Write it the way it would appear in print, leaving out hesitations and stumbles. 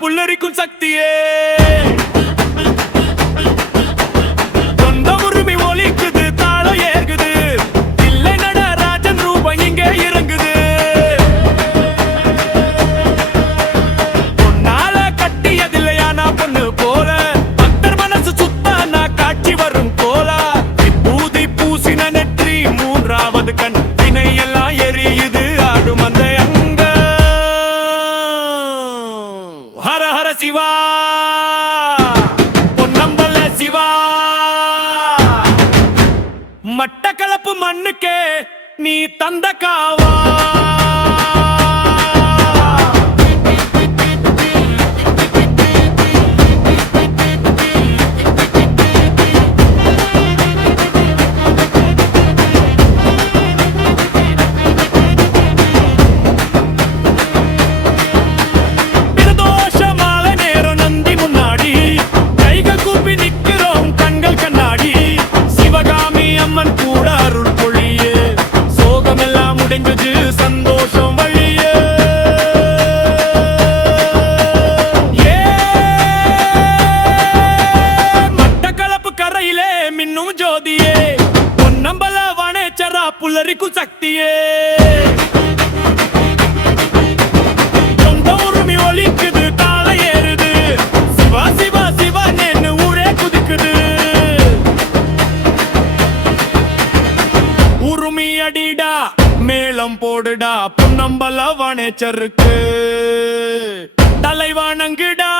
புல்லரிக்கும் சக்தியே சிவா பொன்னம்பல சிவா மட்டக்களப்பு மண்ணுக்கே நீ தந்த காவா சந்தோஷம் வழிய மட்டக்களப்பு கரையிலே மின்னும் ஜோதியே பொன்னம்பல வனேச்சரா புல்லரிக்கும் சக்தியே சொந்த உரிமை ஒலிக்குது காலை ஏறுது சிவா சிவா சிவா நேன்னு ஊரே குதிக்குது உரிமை அடிடா மேளம் போடுடா பொன்னம்பல வனேச்சருக்கு தலைவானங்குடா